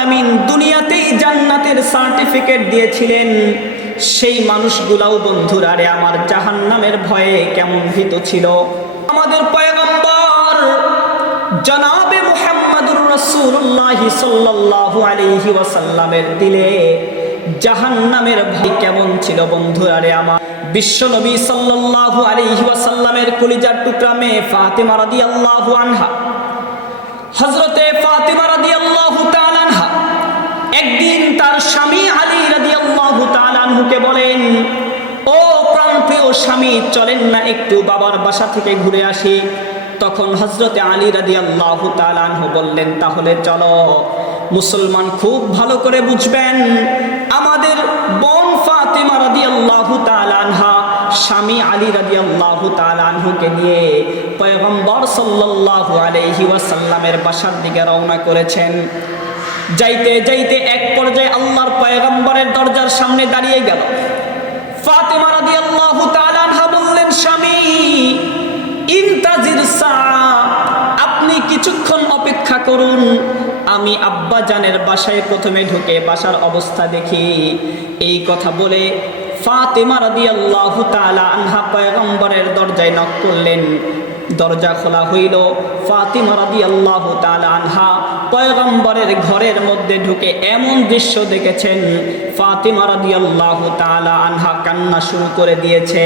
আলামিন দুনিয়াতেই জান্নাতের সার্টিফিকেট দিয়েছিলেন, সেই মানুষগুলাও বন্ধুরা রে আমার জাহান্নামের ভয়ে কেমন ভীত ছিল। আমাদের পয়গম্বর জনাবে মুহাম্মদুর রাসূলুল্লাহ সাল্লাল্লাহু আলাইহি ওয়াসাল্লামের দিলে জাহান্নামের ভয় কেমন ছিল বন্ধুরা রে আমার। বিশ্ব নবী সাল্লাল্লাহু আলাইহি ওয়াসাল্লামের কলিজার টুকরা মেয়ে ফাতিমা রাদিয়াল্লাহু আনহা, হযরতে ফাতিমা রাদিয়াল্লাহু তাআলা আনহা একদিন তার স্বামী আলী রাদিয়াল্লাহু তাআলা আনহুকে বলেন, ও প্রাণপ্রিয় স্বামী, চলেন না একটু বাবার বাসা থেকে ঘুরে আসি। তখন হযরতে আলী রাদিয়াল্লাহু তাআলা আনহু বললেন, তাহলে চলো। মুসলমান খুব ভালো করে বুঝবেন, আমাদের বোন ফাতিমা রাদিয়াল্লাহু তাআলা আনহা স্বামী আলী রাদিয়াল্লাহু তাআলা আনহুকে নিয়ে পয়গম্বর সাল্লাল্লাহু আলাইহি ওয়াসাল্লামের বাসার দিকে রওনা করেছেন। যাইতে যাইতে এক পর্যায়ে আল্লাহর পয়গম্বরের দরজার সামনে দাঁড়িয়ে গেল। ফাতিমা রাদিয়াল্লাহু তাআলা আনহা বললেন, স্বামী ইনতাজির সাআ, আপনি কিছুক্ষণ অপেক্ষা করুন, আমি আব্বা জানের বাসায় প্রথমে ঢুকে বাসার অবস্থা দেখি। এই কথা বলে ফাতিমা রাদিয়াল্লাহু তাআলা আনহা পয়গম্বরের দরজায় নক করলেন। দরজা খোলা হইল। ফাতিমা রাদিয়াল্লাহু তাআলা আনহা পয়গম্বরের ঘরের মধ্যে ঢুকে এমন দৃশ্য দেখেছেন, ফাতিমা রাদিয়াল্লাহু তাআলা আনহা কান্না শুরু করে দিয়েছে।